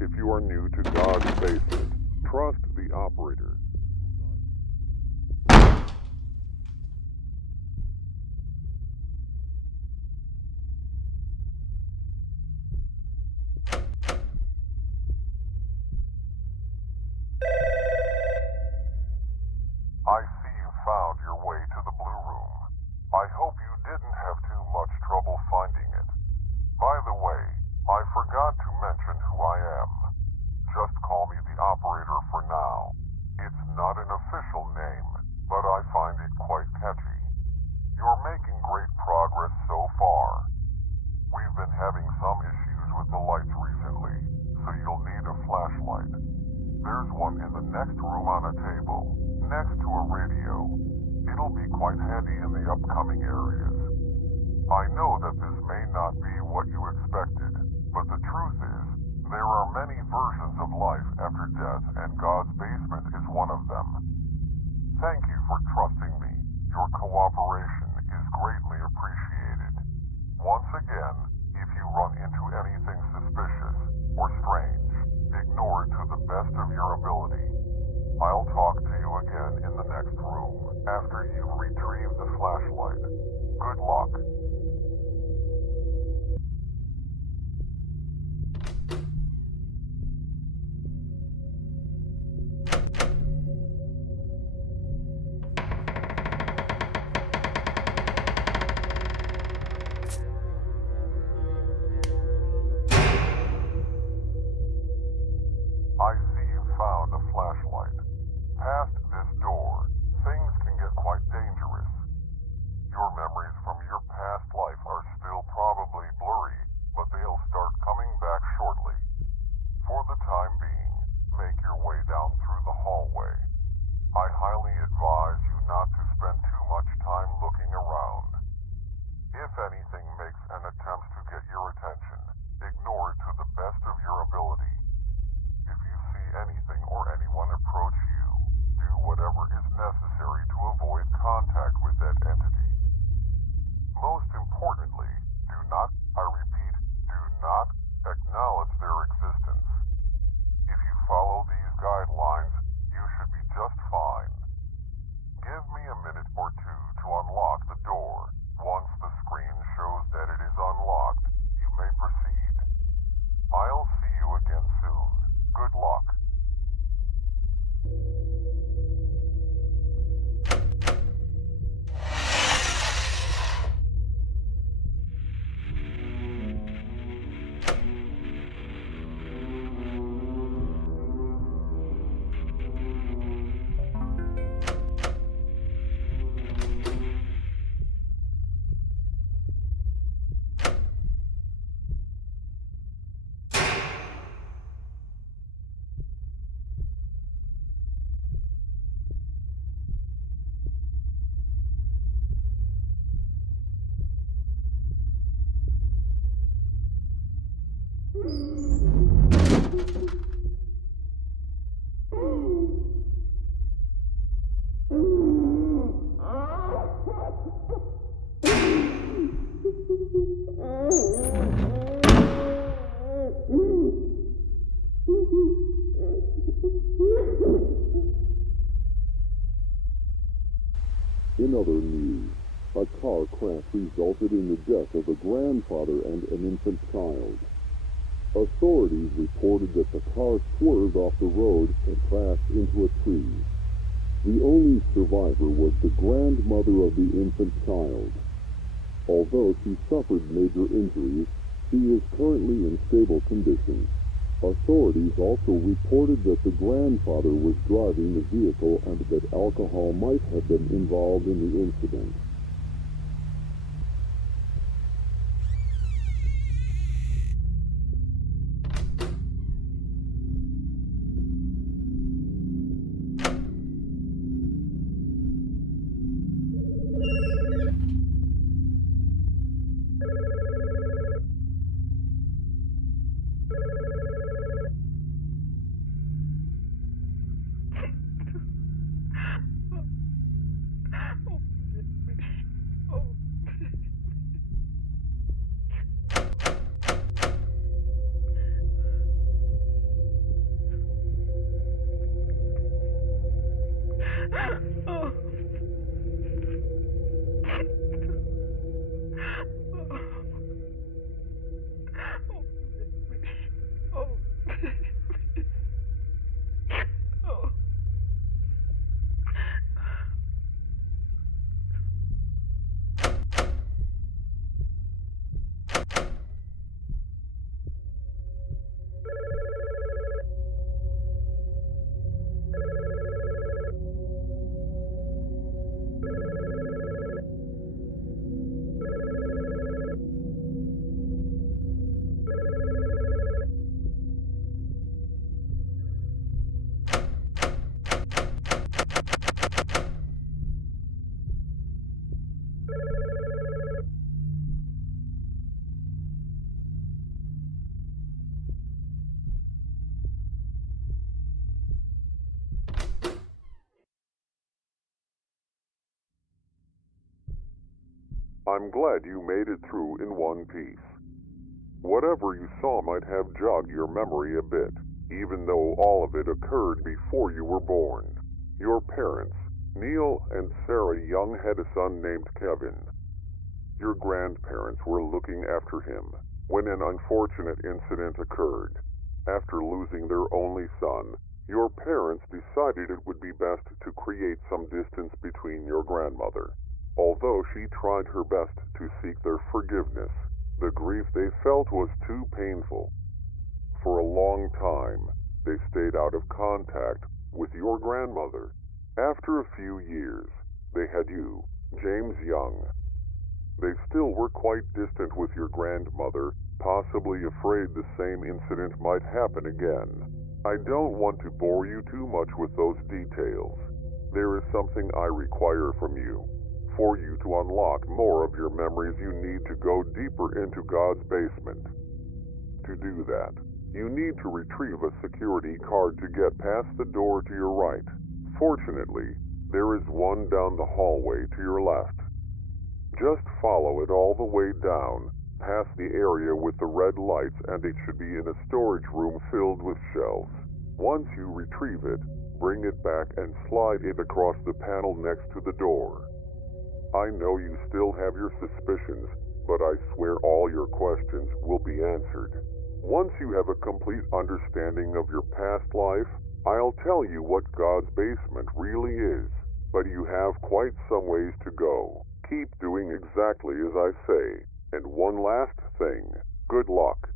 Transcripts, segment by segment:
If you are new to God's basement, trust the operator. I see you found your way to the Blue Room. I hope you didn't have too much trouble finding it. By the way, I forgot to mention who I am. Just call me the operator for now. It's not an official name, but I find it quite catchy. You're making great progress so far. We've been having some issues with the lights recently, so you'll need a flashlight. There's one in the next room on a table, next to a radio. It'll be quite handy in the upcoming areas. I know that this may not be what you expected, but the truth is, there are many versions of life after death, and God's basement is one of them. Thank you for trusting me. Your cooperation is greatly appreciated. Once again, if you run into anything suspicious or strange, ignore it to the best of your ability. I'll talk to you again in the next room after you've retrieved the flashlight. Good luck. I see you found a flashlight. Past this door, things can get quite dangerous. Your memories from your past life are still probably blurry, but they'll start coming back shortly. For the time being, make your way down through the hallway. I highly advise you not to spend too much time looking around. If anything makes an attempt to get your attention, ignore it to the best of your ability. If you see anything or anyone approach you, do whatever is necessary to avoid contact with that entity. Most importantly, do not, I repeat, do not acknowledge their existence. If you follow these guidelines, you should be just fine. Give me a minute or two to unlock the door. Once the screen shows that it is unlocked, you may proceed. I'll see you again soon. Good luck. In other news, a car crash resulted in the death of a grandfather and an infant child. Authorities reported that the car swerved off the road and crashed into a tree. The only survivor was the grandmother of the infant child. Although she suffered major injuries, she is currently in stable condition. Authorities also reported that the grandfather was driving the vehicle and that alcohol might have been involved in the incident. I'm glad you made it through in one piece. Whatever you saw might have jogged your memory a bit, even though all of it occurred before you were born. Your parents, Neil and Sarah Young, had a son named Kevin. Your grandparents were looking after him when an unfortunate incident occurred. After losing their only son, your parents decided it would be best to create some distance between your grandmother. Although she tried her best to seek their forgiveness, the grief they felt was too painful. For a long time, they stayed out of contact with your grandmother. After a few years, they had you, James Young. They still were quite distant with your grandmother, possibly afraid the same incident might happen again. I don't want to bore you too much with those details. There is something I require from you. For you to unlock more of your memories, you need to go deeper into God's basement. To do that, you need to retrieve a security card to get past the door to your right. Fortunately, there is one down the hallway to your left. Just follow it all the way down, past the area with the red lights, and it should be in a storage room filled with shelves. Once you retrieve it, bring it back and slide it across the panel next to the door. I know you still have your suspicions, but I swear all your questions will be answered. Once you have a complete understanding of your past life, I'll tell you what God's basement really is, but you have quite some ways to go. Keep doing exactly as I say. And one last thing, good luck.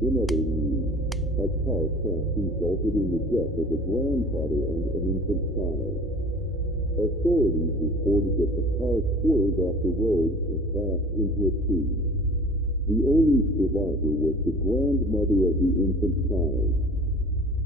In other news, a car crash resulted in the death of a grandfather and an infant child. Authorities reported that the car swerved off the road and crashed into a tree. The only survivor was the grandmother of the infant child.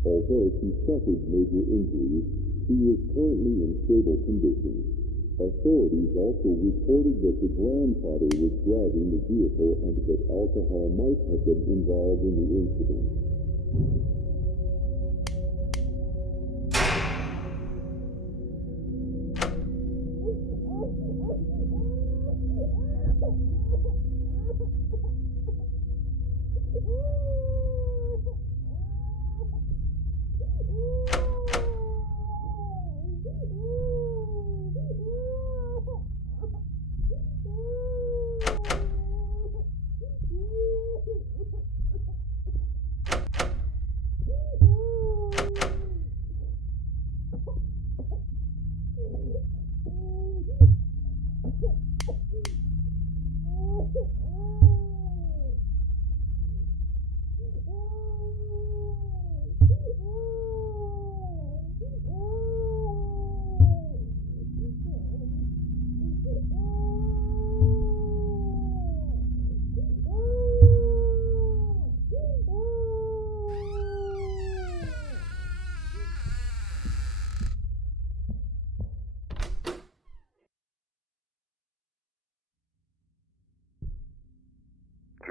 Although she suffered major injuries, she is currently in stable condition. Authorities also reported that the grandfather was driving the vehicle and that alcohol might have been involved in the incident.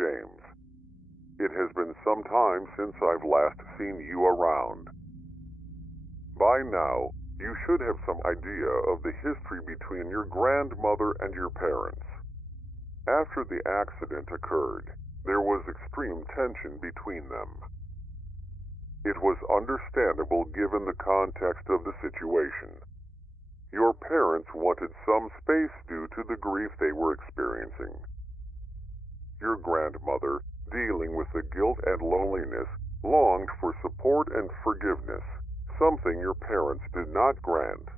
James. It has been some time since I've last seen you around. By now, you should have some idea of the history between your grandmother and your parents. After the accident occurred, there was extreme tension between them. It was understandable given the context of the situation. Your parents wanted some space due to the grief they were experiencing. Your grandmother, dealing with the guilt and loneliness, longed for support and forgiveness, something your parents did not grant.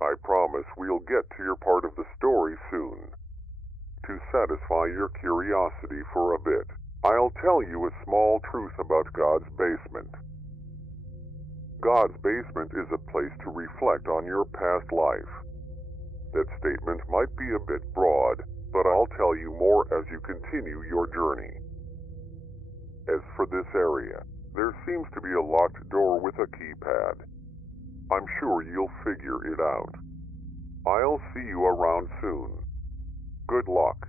I promise we'll get to your part of the story soon. To satisfy your curiosity for a bit, I'll tell you a small truth about God's basement. God's basement is a place to reflect on your past life. That statement might be a bit broad, but I'll tell you more as you continue your journey. As for this area, there seems to be a locked door with a keypad. I'm sure you'll figure it out. I'll see you around soon. Good luck.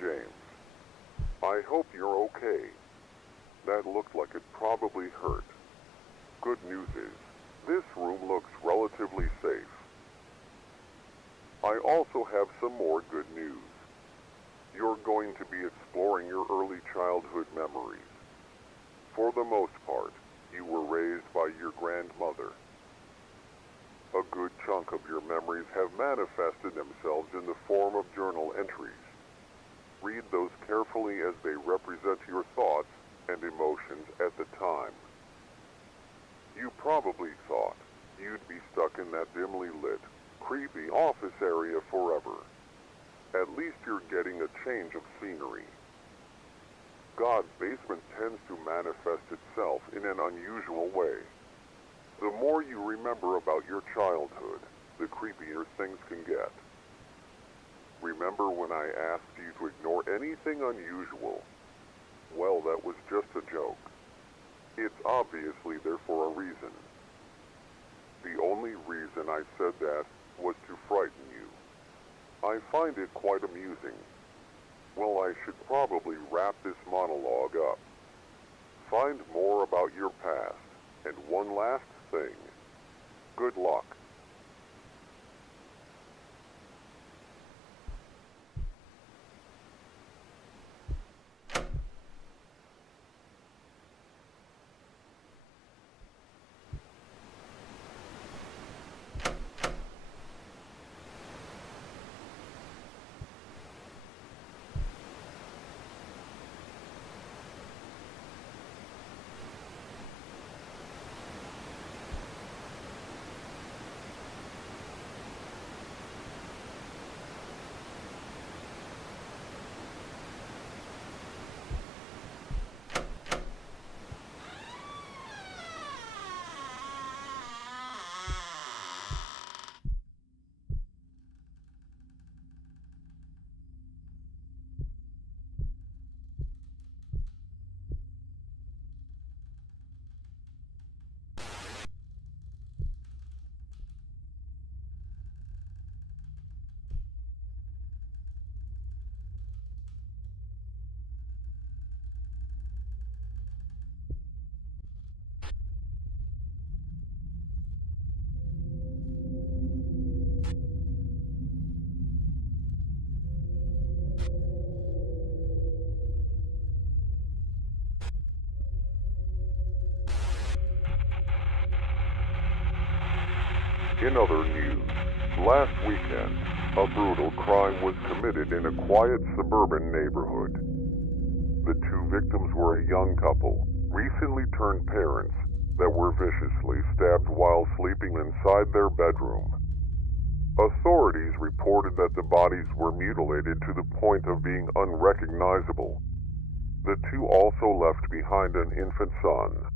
James, I hope you're okay. That looked like it probably hurt. Good news is, this room looks relatively safe. I also have some more good news. You're going to be exploring your early childhood memories. For the most part, you were raised by your grandmother. A good chunk of your memories have manifested themselves in the form of journal entries. Read those carefully as they represent your thoughts and emotions at the time. You probably thought you'd be stuck in that dimly lit, creepy office area forever. At least you're getting a change of scenery. God's basement tends to manifest itself in an unusual way. The more you remember about your childhood, the creepier things can get. Remember when I asked you to ignore anything unusual? Well, that was just a joke. It's obviously there for a reason. The only reason I said that was to frighten you. I find it quite amusing. Well, I should probably wrap this monologue up. Find more about your past, and one last thing. Good luck. In other news, last weekend, a brutal crime was committed in a quiet suburban neighborhood. The two victims were a young couple, recently turned parents, that were viciously stabbed while sleeping inside their bedroom. Authorities reported that the bodies were mutilated to the point of being unrecognizable. The two also left behind an infant son.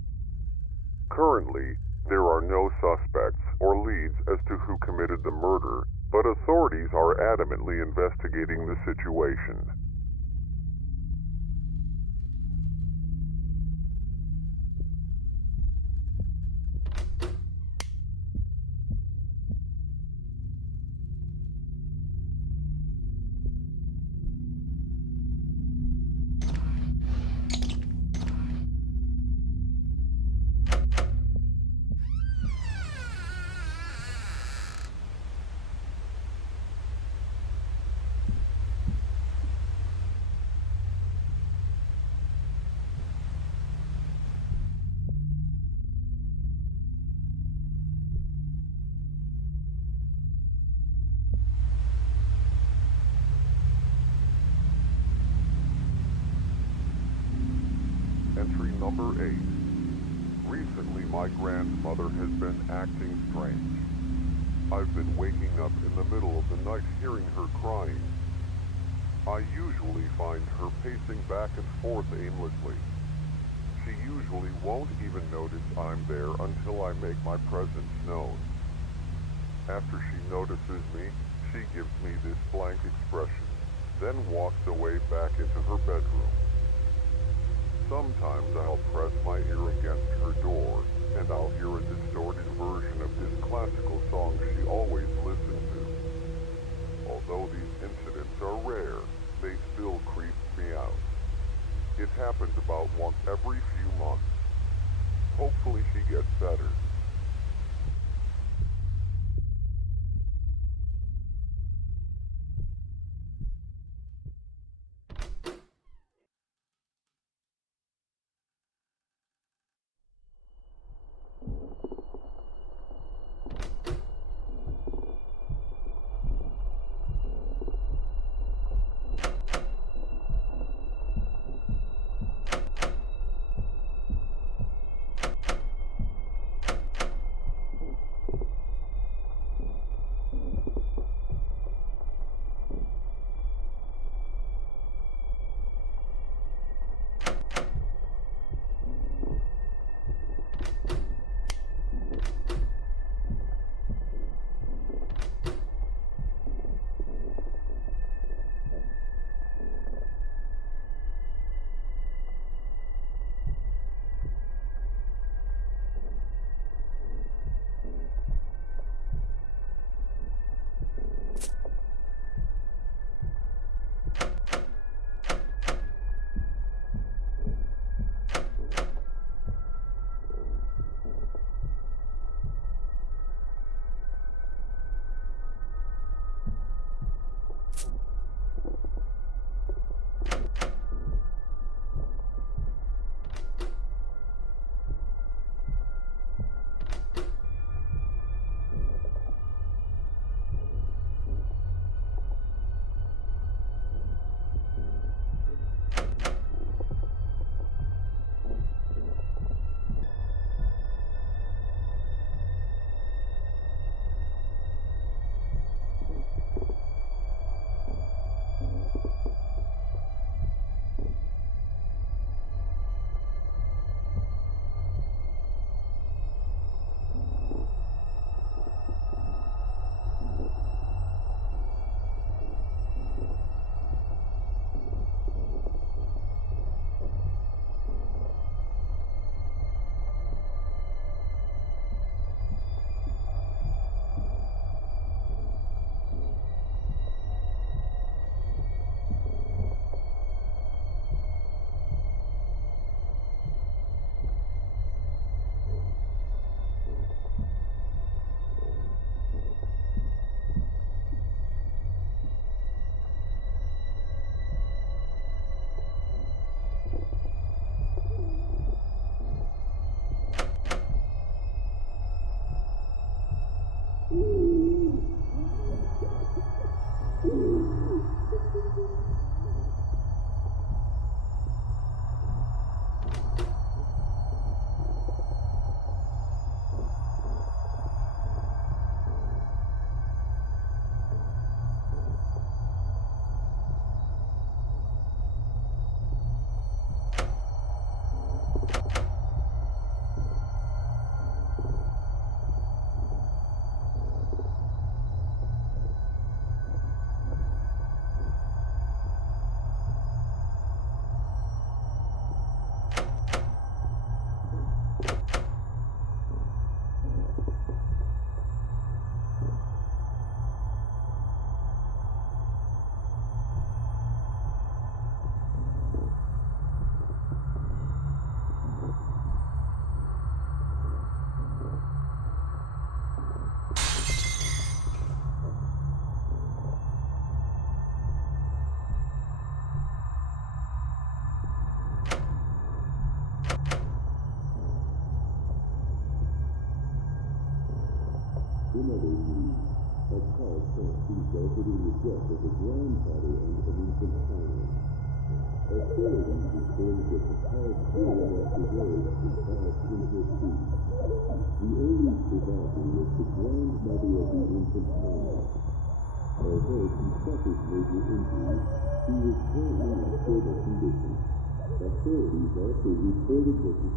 Currently, there are no suspects or leads as to who committed the murder, but authorities are adamantly investigating the situation. Entry number 8. Recently, my grandmother has been acting strange. I've been waking up in the middle of the night hearing her crying. I usually find her pacing back and forth aimlessly. She usually won't even notice I'm there until I make my presence known. After she notices me, she gives me this blank expression, then walks away back into her bedroom. Sometimes I'll press my ear against her door, and I'll hear a distorted version of this classical song she always listened to. Although these incidents are rare, they still creep me out. It happens about once every few months. Hopefully she gets better. In other news, a car crash resulted in the death of a grandfather and an infant child. Authorities reported that the car swerved after road and crashed into a tree. The only survivor was the grandmother of the infant child. Although she suffered major injuries, she was currently in stable condition. Authorities also reported that the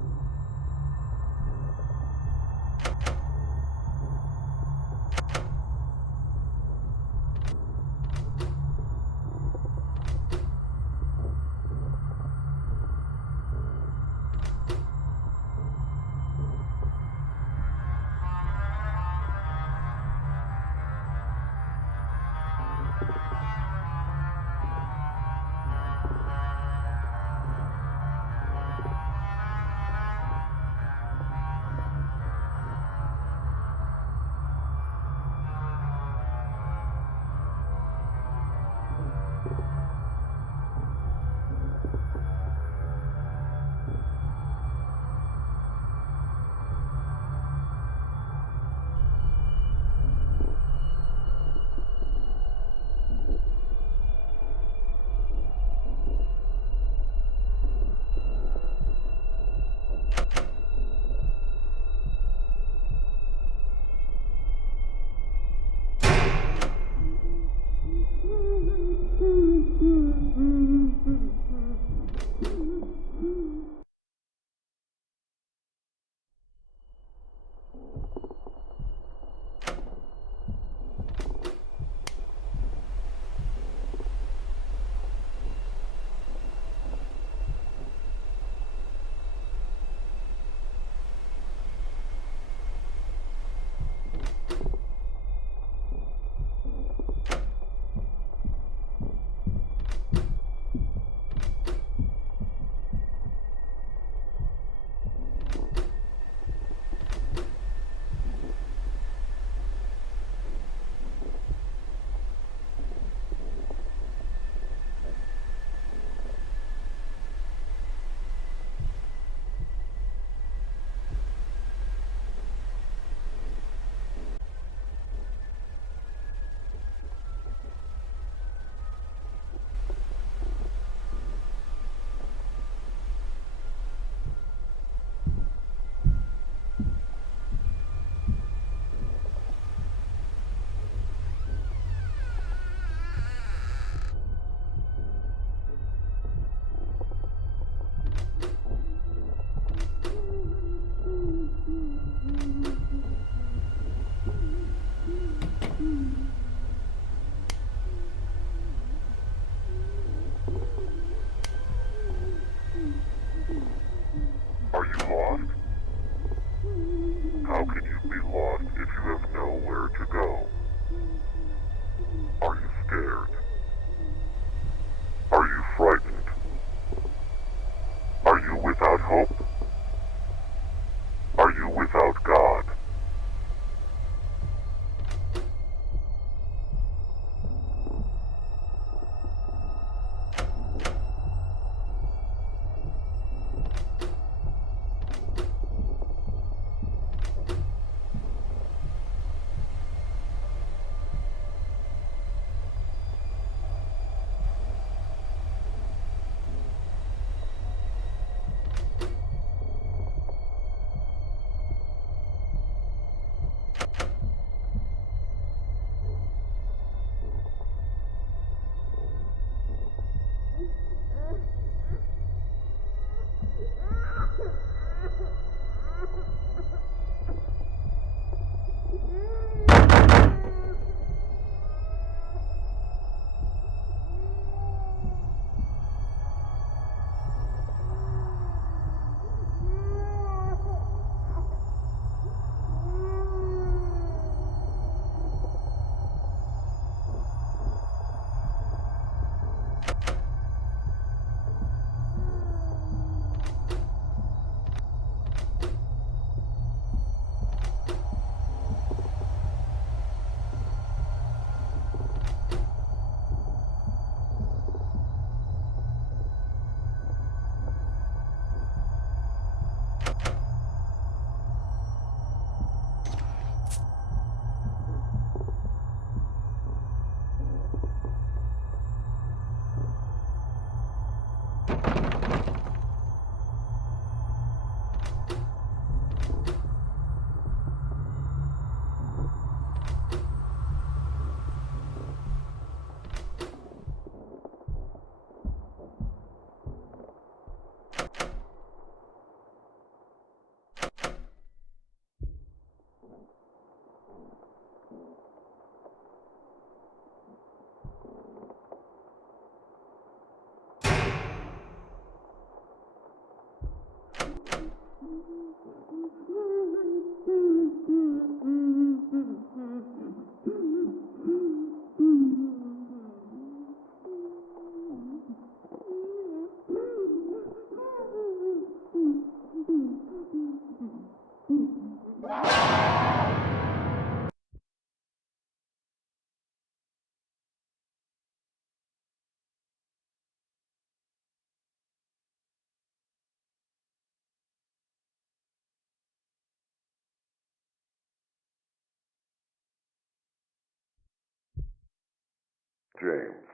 James,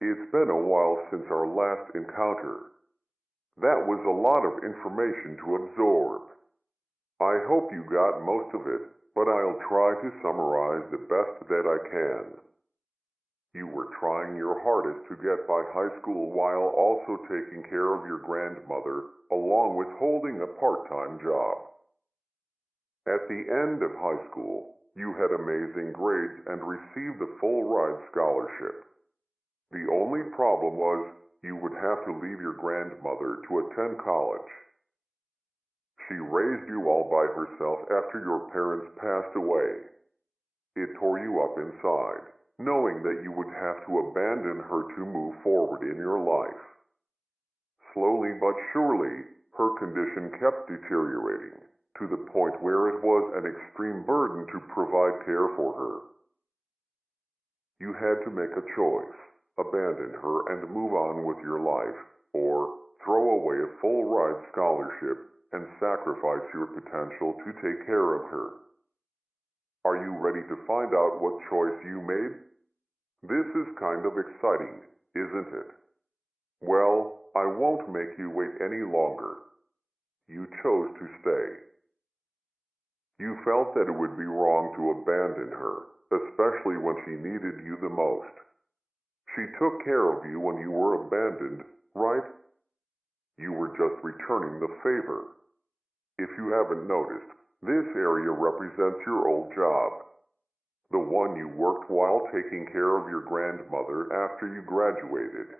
it's been a while since our last encounter. That was a lot of information to absorb. I hope you got most of it, but I'll try to summarize the best that I can. You were trying your hardest to get by high school while also taking care of your grandmother, along with holding a part-time job. At the end of high school, you had amazing grades and received a full-ride scholarship. The only problem was you would have to leave your grandmother to attend college. She raised you all by herself after your parents passed away. It tore you up inside, knowing that you would have to abandon her to move forward in your life. Slowly but surely, her condition kept deteriorating, to the point where it was an extreme burden to provide care for her. You had to make a choice, abandon her and move on with your life, or throw away a full-ride scholarship and sacrifice your potential to take care of her. Are you ready to find out what choice you made? This is kind of exciting, isn't it? Well, I won't make you wait any longer. You chose to stay. You felt that it would be wrong to abandon her, especially when she needed you the most. She took care of you when you were abandoned, right? You were just returning the favor. If you haven't noticed, this area represents your old job. The one you worked while taking care of your grandmother after you graduated.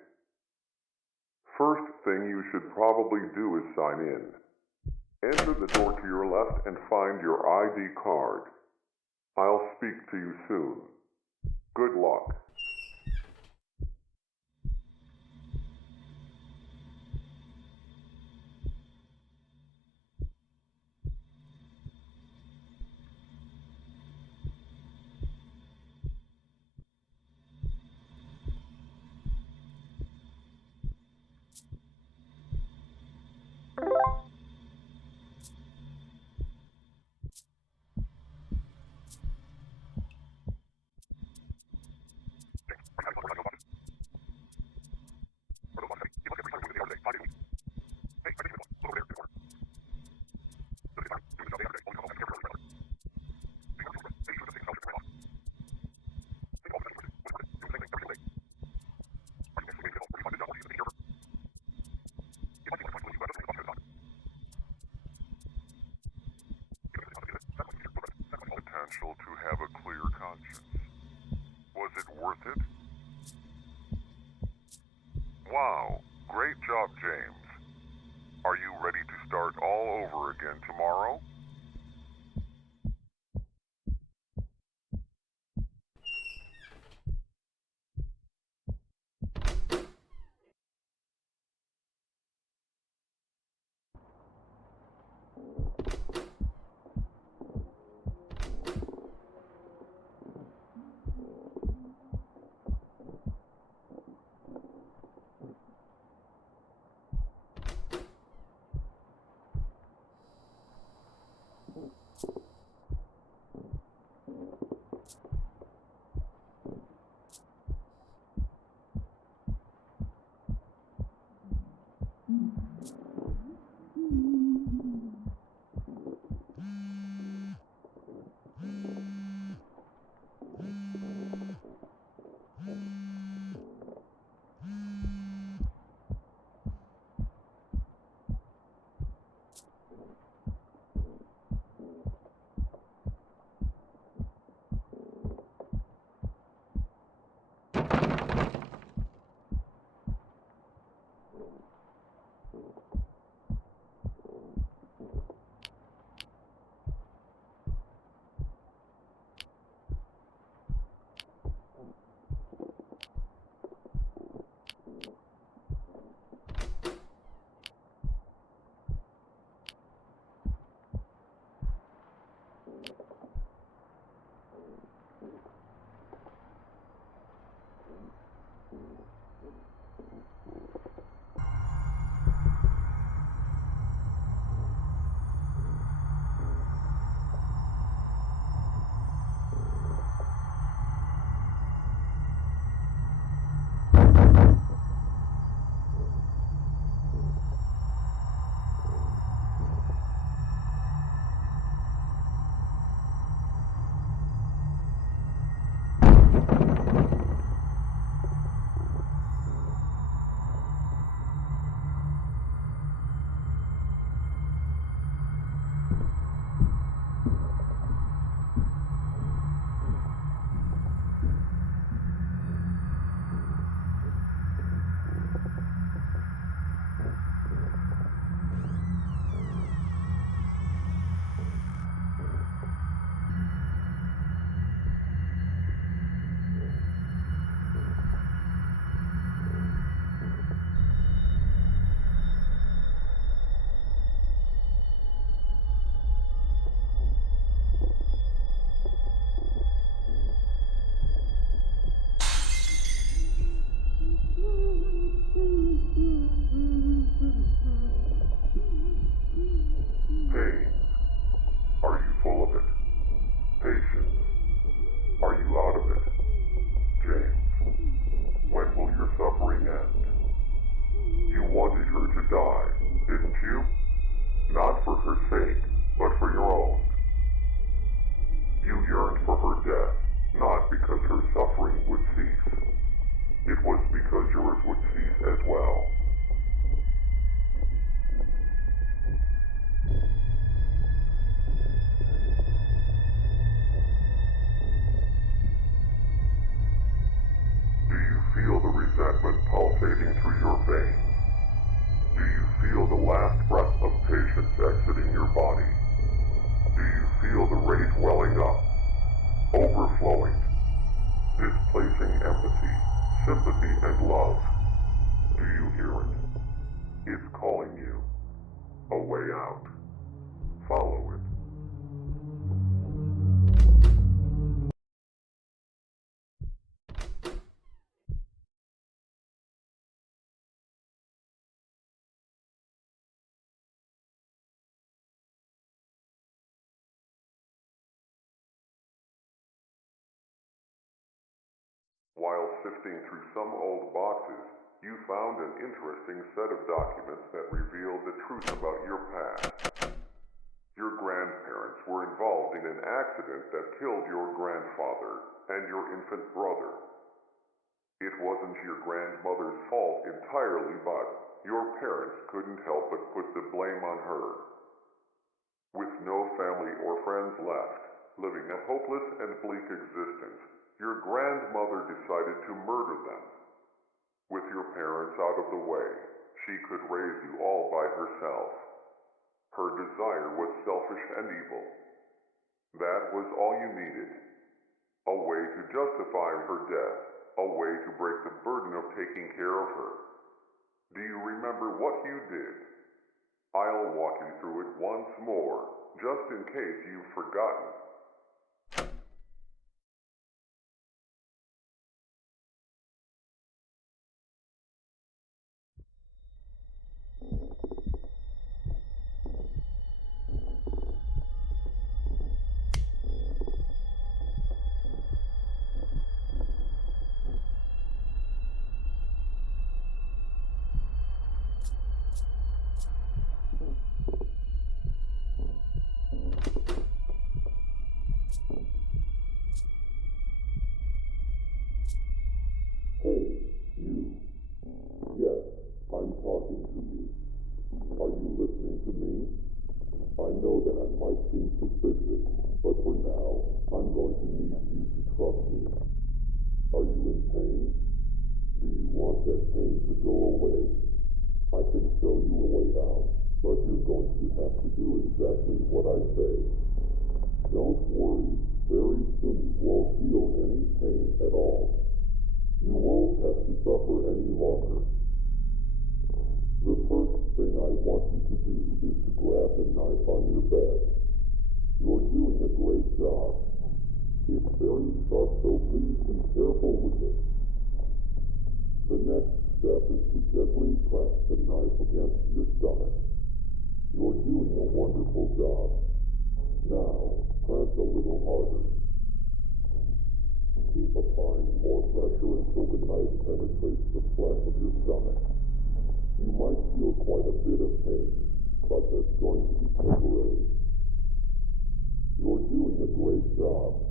First thing you should probably do is sign in. Enter the door to your left and find your ID card. I'll speak to you soon. Good luck. Potential to have a clear conscience. Was it worth it? Wow, great job, James. Are you ready to start all over again tomorrow? Pain. Are you full of it? Patience. Are you out of it? James, when will your suffering end? You wanted her to die, didn't you? Not for her sake, but for your own. You yearned for her death, not because her suffering would cease. It was because yours would cease as well. Do you feel the resentment pulsating through your veins? Do you feel the last breath of patience exiting your body? Do you feel the rage welling up, overflowing, displacing empathy, sympathy, and love? Do you hear it? It's calling you. A way out. Follow it. While sifting through some old boxes, you found an interesting set of documents that revealed the truth about your past. Your grandparents were involved in an accident that killed your grandfather and your infant brother. It wasn't your grandmother's fault entirely, but your parents couldn't help but put the blame on her. With no family or friends left, living a hopeless and bleak existence, your grandmother decided to murder them. With your parents out of the way, she could raise you all by herself. Her desire was selfish and evil. That was all you needed. A way to justify her death, a way to break the burden of taking care of her. Do you remember what you did? I'll walk you through it once more, just in case you've forgotten. Hey, you. Yes, I'm talking to you. Are you listening to me? I know that I might seem suspicious, but for now, I'm going to need you to trust me. Are you in pain? Do you want that pain to go away? I can show you a way out, but you're going to have to do exactly what I say. Don't worry, very soon you won't feel any pain at all. You won't have to suffer any longer. The first thing I want you to do is to grab the knife on your bed. You're doing a great job. It's very sharp, so please be careful with it. The next step is to gently press the knife against your stomach. You're doing a wonderful job. Now, press a little harder. Keep applying more pressure until the knife penetrates the flesh of your stomach. You might feel quite a bit of pain, but that's going to be temporary. You're doing a great job.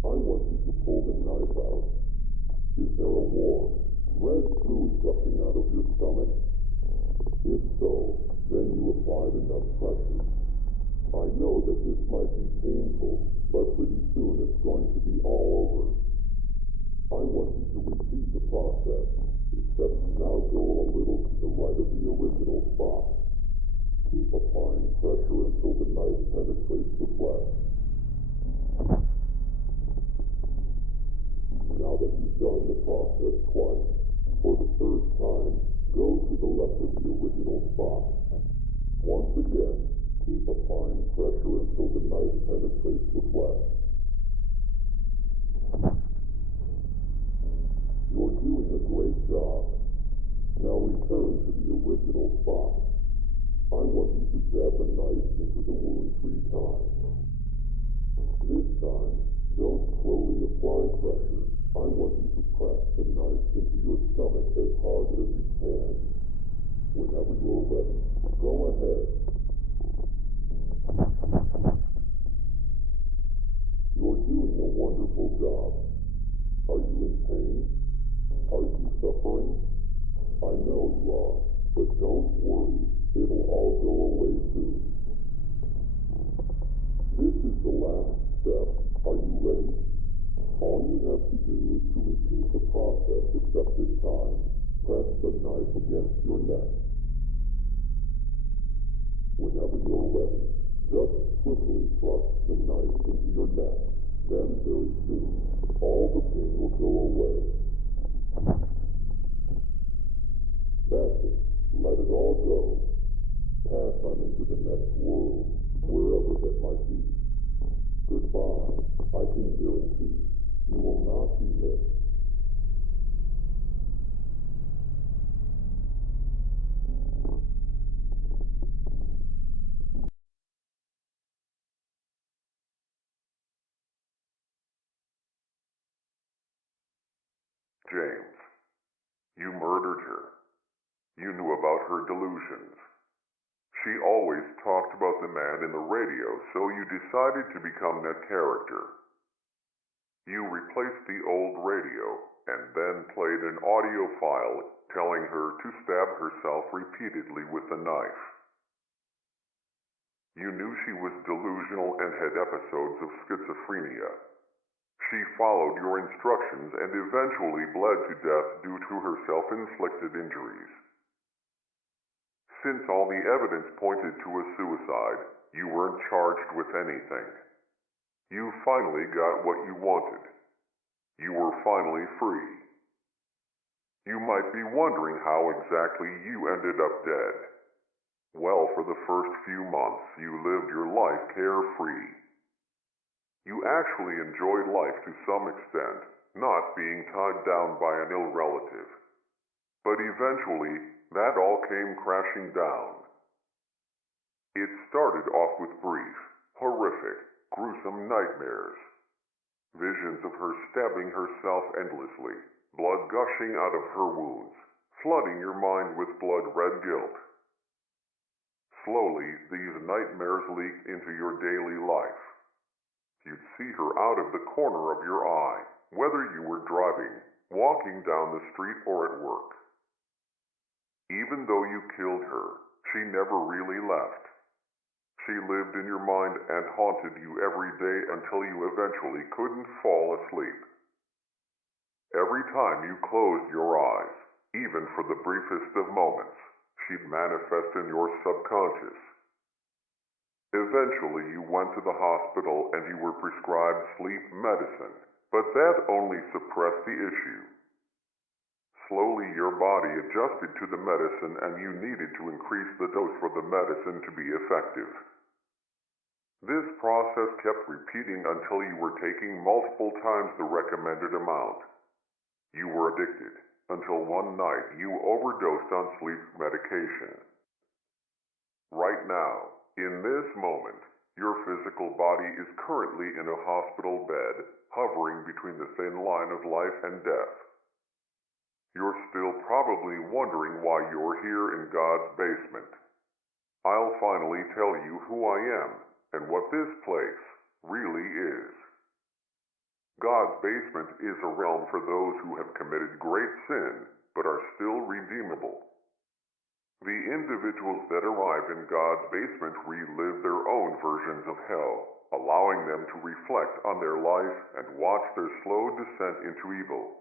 I want you to pull the knife out. Is there a warm, red fluid gushing out of your stomach? If so, then you applied enough pressure. I know that this might be painful, but pretty soon it's going to be all over. I want you to repeat the process, except now go a little to the right of the original spot. Keep applying pressure until the knife penetrates the flesh. Now that you've done the process twice, for the third time, go to the left of the original spot. Once again, keep applying pressure until the knife penetrates the flesh. You're doing a great job. Now return to the original spot. I want you to jab the knife into the wound 3 times. This time, don't slowly apply pressure. I want you to press the knife into your stomach as hard as you can. Whenever you're ready, go ahead. You're doing a wonderful job. Are you in pain? Are you suffering? I know you are, but don't worry. It'll all go away soon. This is the last step. Are you ready? All you have to do is to repeat the process, except this time, press the knife against your neck. Whenever you're ready, just swiftly thrust the knife into your neck. Then very soon, all the pain will go away. That's it. Let it all go. Pass on into the next world, wherever that might be. Goodbye. I can guarantee you will not be missed. James, you murdered her. You knew about her delusions. She always talked about the man in the radio, so you decided to become that character. You replaced the old radio and then played an audio file telling her to stab herself repeatedly with a knife. You knew she was delusional and had episodes of schizophrenia. She followed your instructions and eventually bled to death due to her self-inflicted injuries. Since all the evidence pointed to a suicide, you weren't charged with anything. You finally got what you wanted. You were finally free. You might be wondering how exactly you ended up dead. Well, for the first few months, you lived your life carefree. You actually enjoyed life to some extent, not being tied down by an ill relative. But eventually, that all came crashing down. It started off with brief, horrific, gruesome nightmares. Visions of her stabbing herself endlessly, blood gushing out of her wounds, flooding your mind with blood-red guilt. Slowly, these nightmares leaked into your daily life. You'd see her out of the corner of your eye, whether you were driving, walking down the street, or at work. Even though you killed her, she never really left. She lived in your mind and haunted you every day until you eventually couldn't fall asleep. Every time you closed your eyes, even for the briefest of moments, she'd manifest in your subconscious. Eventually you went to the hospital and you were prescribed sleep medicine, but that only suppressed the issue. Slowly your body adjusted to the medicine and you needed to increase the dose for the medicine to be effective. This process kept repeating until you were taking multiple times the recommended amount. You were addicted until one night you overdosed on sleep medication. Right now, in this moment, your physical body is currently in a hospital bed, hovering between the thin line of life and death. You're still probably wondering why you're here in God's basement. I'll finally tell you who I am and what this place really is. God's basement is a realm for those who have committed great sin but are still redeemable. The individuals that arrive in God's basement relive their own versions of hell, allowing them to reflect on their life and watch their slow descent into evil.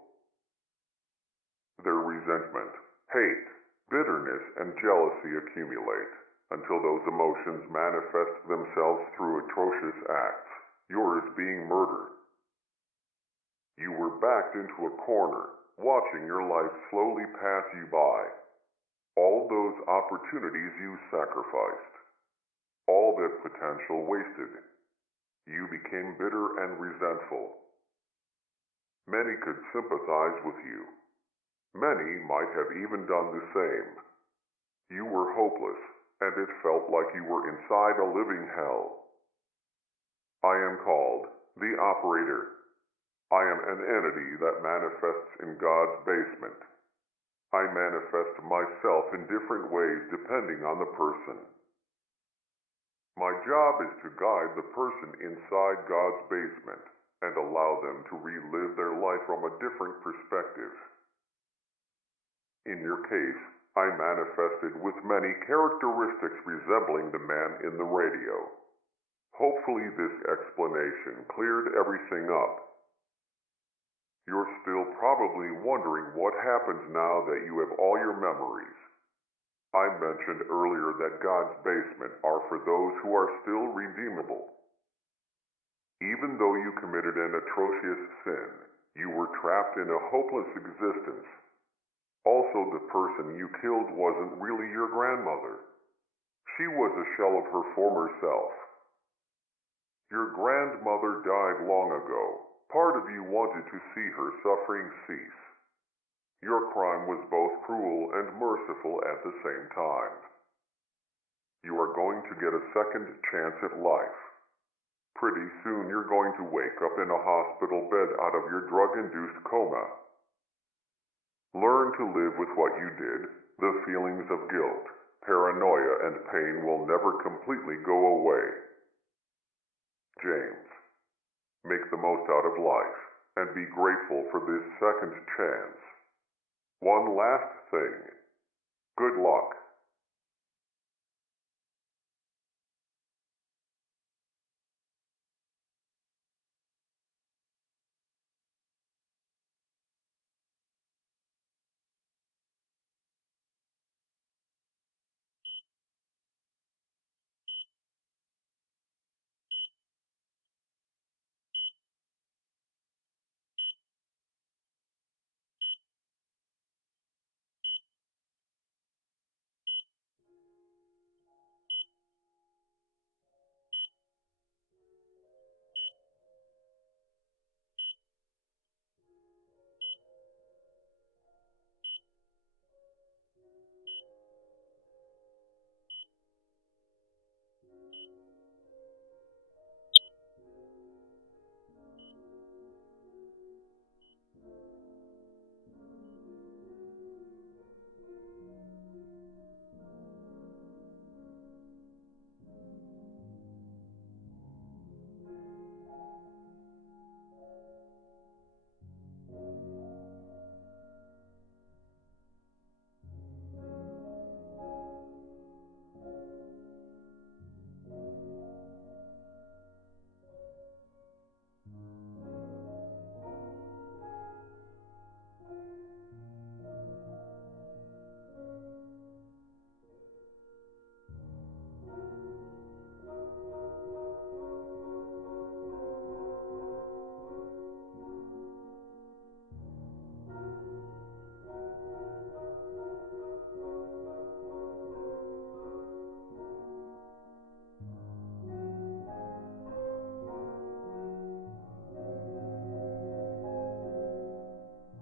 Their resentment, hate, bitterness, and jealousy accumulate until those emotions manifest themselves through atrocious acts, yours being murder. You were backed into a corner, watching your life slowly pass you by. All those opportunities you sacrificed. All that potential wasted. You became bitter and resentful. Many could sympathize with you. Many might have even done the same. You were hopeless, and it felt like you were inside a living hell. I am called the Operator. I am an entity that manifests in God's basement. I manifest myself in different ways depending on the person. My job is to guide the person inside God's basement and allow them to relive their life from a different perspective. In your case, I manifested with many characteristics resembling the man in the radio. Hopefully this explanation cleared everything up. You're still probably wondering what happens now that you have all your memories. I mentioned earlier that God's basement are for those who are still redeemable. Even though you committed an atrocious sin, you were trapped in a hopeless existence. Also, the person you killed wasn't really your grandmother. She was a shell of her former self. Your grandmother died long ago. Part of you wanted to see her suffering cease. Your crime was both cruel and merciful at the same time. You are going to get a second chance at life. Pretty soon you're going to wake up in a hospital bed out of your drug-induced coma. Learn to live with what you did. The feelings of guilt, paranoia, and pain will never completely go away. James. Make the most out of life, and be grateful for this second chance. One last thing. Good luck.